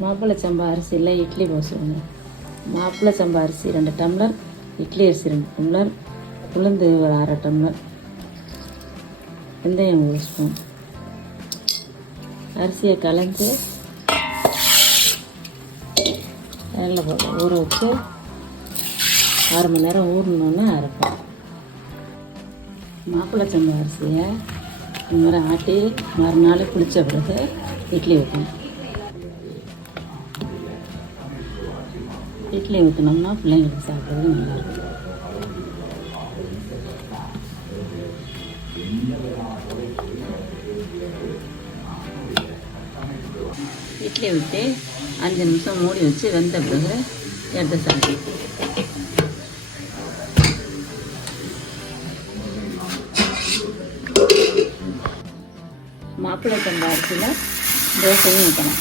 மாப்பிள்ளை சம்பா அரிசியில் இட்லி போசுவாங்க மாப்பிள்ளை சம்பா அரிசி ரெண்டு டம்ளர் இட்லி அரிசி ரெண்டு டம்ளர் உளுந்து ஒரு அரை டம்ளர். வெந்தயம் ஒரு ஸ்பூன். அரிசியை கலைஞ்சு எண்ணெய் போட்டு ஊற வச்சு அரை மணி நேரம் ஊறணுன்னா அரைப்போம். மாப்பிள்ளை சம்பா அரிசியை இந்த மாதிரி ஆட்டி மறுநாள் குளித்த பிறகு இட்லி வைக்கணும். இட்லி ஊற்றினோம்னா பிள்ளைங்களுக்கு சாப்பிட்றது நல்லாயிருக்கும் இட்லி விட்டு அஞ்சு நிமிஷம் மூடி வச்சு வெந்த பிறகு எடுத்து சாப்பிட்டு மாப்பிள்ளை சம்பா அரிசியில் தோசையும் ஊற்றணும்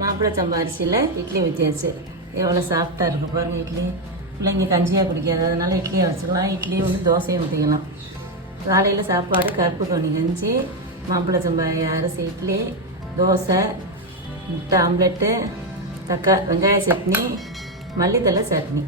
மாப்பிள்ளை சம்பா அரிசியில் இட்லி ஊற்றியாச்சு எவ்வளோ சாஃப்டாக இருக்குது பாருங்கள் இட்லி. பிள்ளைங்க கஞ்சியாக குடிக்காது. அதனால இட்லியை வச்சுக்கலாம். இட்லி வந்து தோசையும் ஊற்றிக்கலாம் காலையில் சாப்பாடு கருப்பு கவுனி கஞ்சி மாப்பிள்ளை சம்பா அரிசி இட்லி தோசை முட்டை ஆம்லெட்டு தக்கா வெங்காய சட்னி மல்லித்தலை சட்னி.